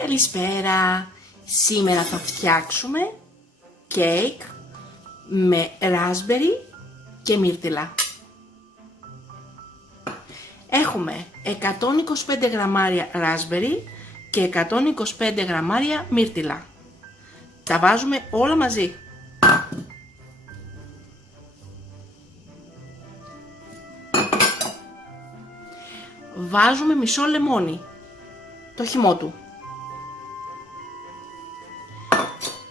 Καλησπέρα! Σήμερα θα φτιάξουμε κέικ με ράσμπερι και μύρτιλα. Έχουμε 125 γραμμάρια ράσμπερι και 125 γραμμάρια μύρτιλα. Τα βάζουμε όλα μαζί. Βάζουμε μισό λεμόνι, το χυμό του.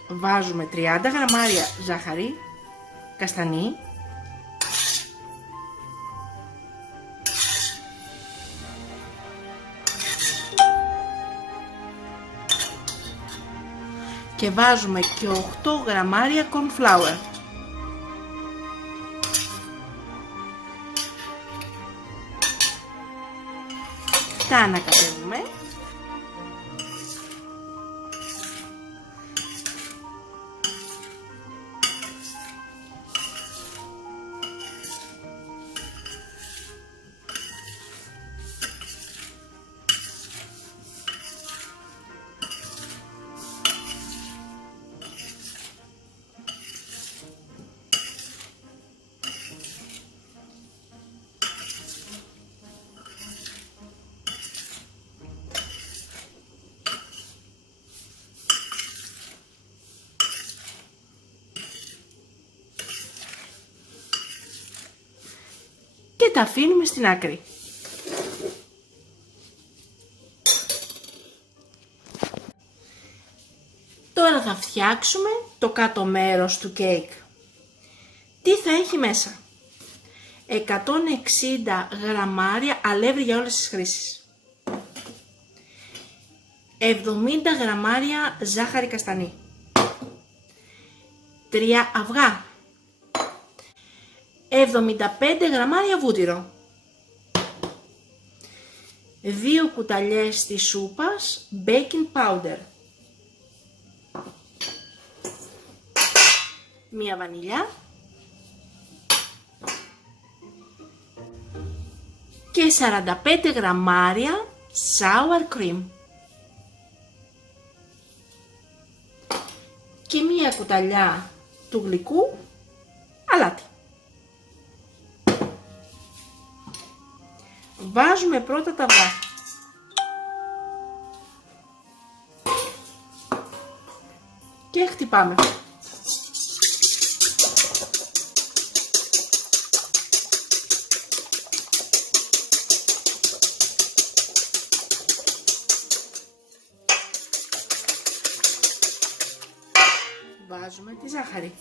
Βάζουμε 30 γραμμάρια ζάχαρη καστανή, και βάζουμε και 8 γραμμάρια corn flour. Τα ανακατεύουμε. Και τα αφήνουμε στην άκρη. Τώρα θα φτιάξουμε το κάτω μέρος του κέικ. Τι θα έχει μέσα? 160 γραμμάρια αλεύρι για όλες τις χρήσεις. 70 γραμμάρια ζάχαρη καστανή. 3 αυγά. 75 γραμμάρια βούτυρο. 2 κουταλιές της σούπας baking powder. 1 βανίλια. Και 45 γραμμάρια sour cream. Και 1 κουταλιά του γλυκού αλάτι. Βάζουμε πρώτα τα αυγά. Και χτυπάμε. Βάζουμε τη ζάχαρη.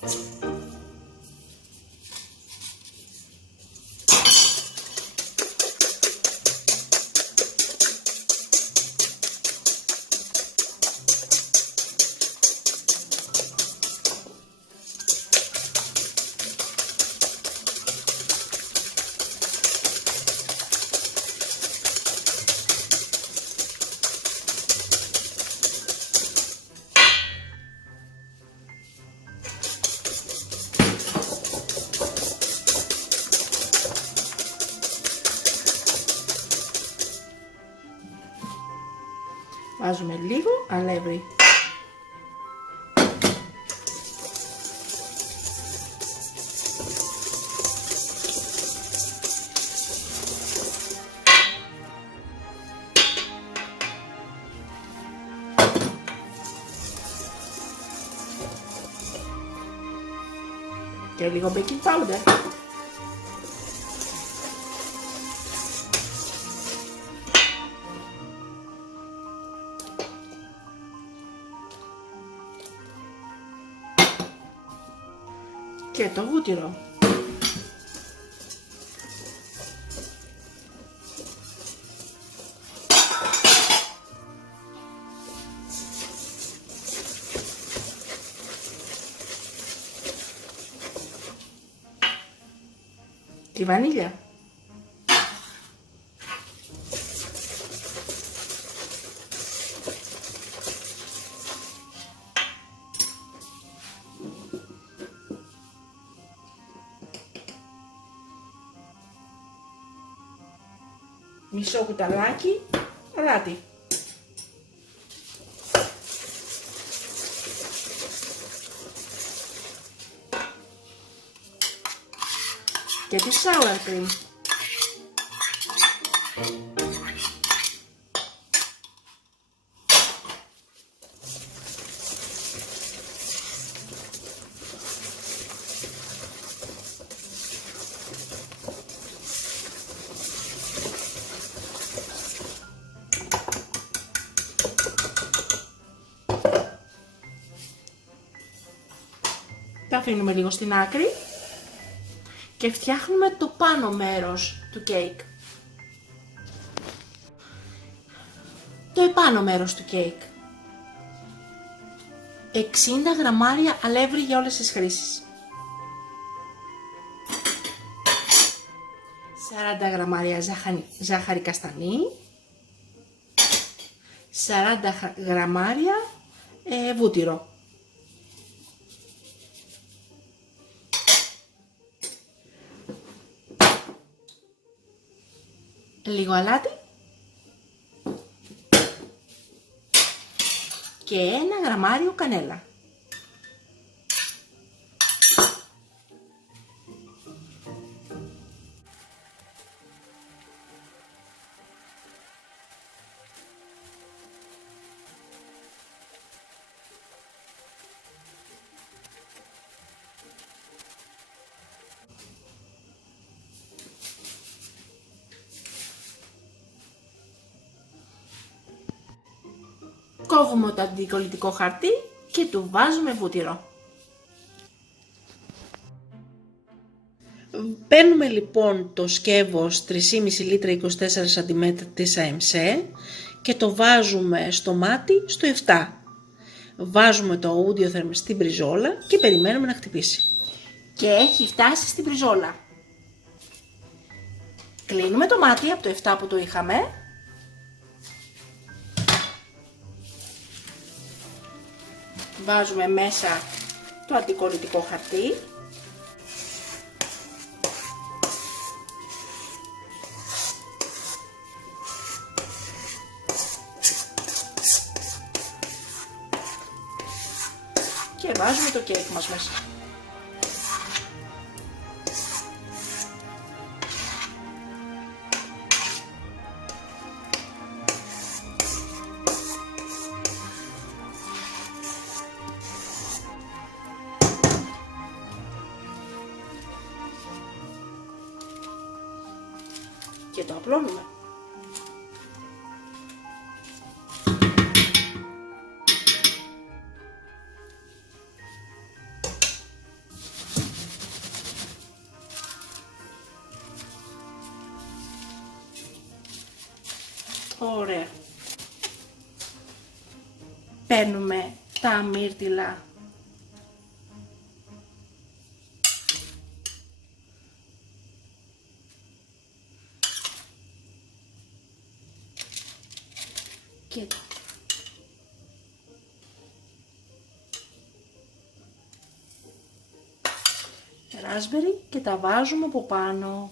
Βάζουμε λίγο αλεύρι. Και λίγο baking powder. Και το βούτυρο. Τη βανίλια. Μισό κουταλάκι αλάτι. και τη sour cream. Τα αφήνουμε λίγο στην άκρη και φτιάχνουμε το πάνω μέρος του κέικ. Το επάνω μέρος του κέικ. 60 γραμμάρια αλεύρι για όλες τις χρήσεις. 40 γραμμάρια ζάχαρη καστανή. 40 γραμμάρια βούτυρο. Λίγο αλάτι και 1 γραμμάριο κανέλα. Κόβουμε το αντικολλητικό χαρτί και του βάζουμε βούτυρο. Παίρνουμε λοιπόν το σκεύος 3,5 λίτρα 24 cm της AMC και το βάζουμε στο μάτι στο 7. Βάζουμε το audiotherm στην πριζόλα και περιμένουμε να χτυπήσει. Και έχει φτάσει στην πριζόλα. Κλείνουμε το μάτι από το 7 που το είχαμε. Βάζουμε μέσα το αντικολλητικό χαρτί. Και βάζουμε το κέικ μας μέσα. Και το απλώνουμε. Ωραία. Παίρνουμε τα μύρτιλα και raspberry και τα βάζουμε από πάνω.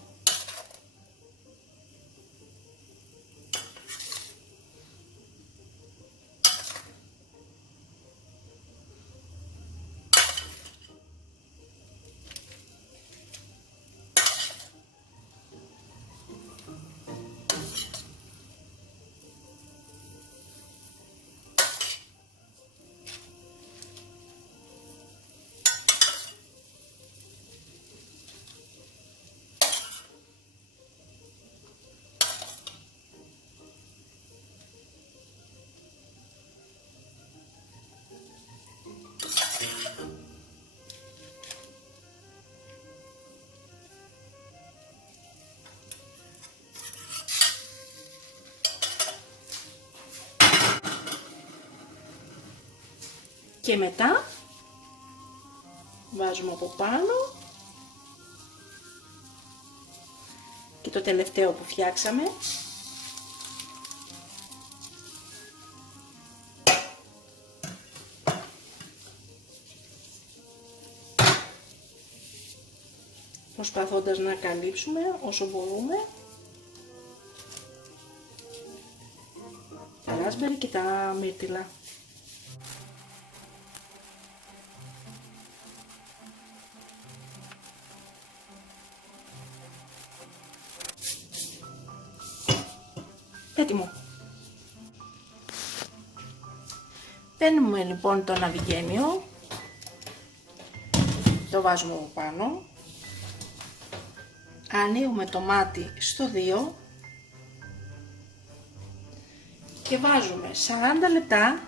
Και μετά βάζουμε από πάνω και το τελευταίο που φτιάξαμε. Προσπαθώντας να καλύψουμε όσο μπορούμε τα raspberry και τα μύρτιλα. Έτοιμο. Παίρνουμε λοιπόν το ναυγένιο, το βάζουμε από πάνω, ανοίγουμε το μάτι στο 2 και βάζουμε 40 λεπτά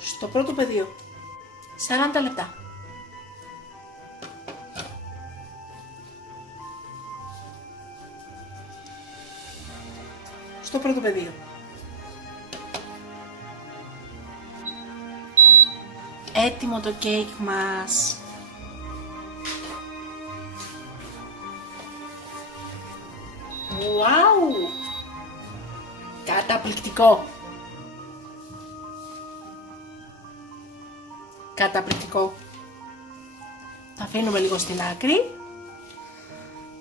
στο πρώτο πεδίο. 40 λεπτά. Στο πρώτο πεδίο. Έτοιμο το κέικ μας. Wow! Καταπληκτικό! Καταπληκτικό! Θα αφήνουμε λίγο στην άκρη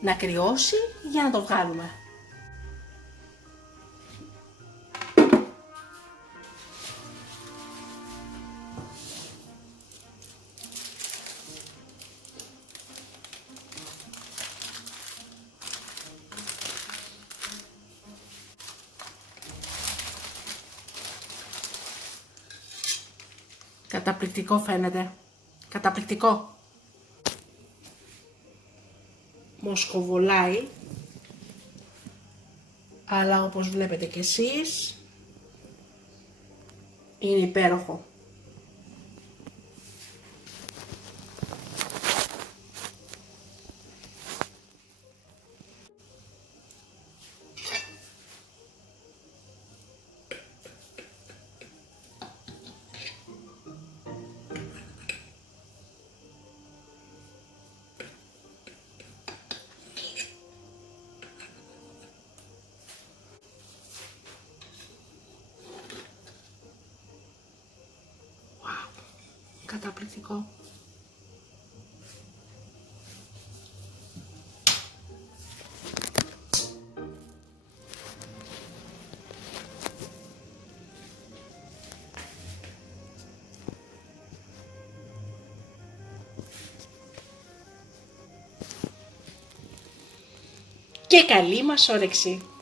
να κρυώσει για να το βγάλουμε. Καταπληκτικό φαίνεται. Καταπληκτικό. Μοσχοβολάει. Αλλά όπως βλέπετε και εσείς, είναι υπέροχο. Καταπληκτικό. Και καλή μας όρεξη!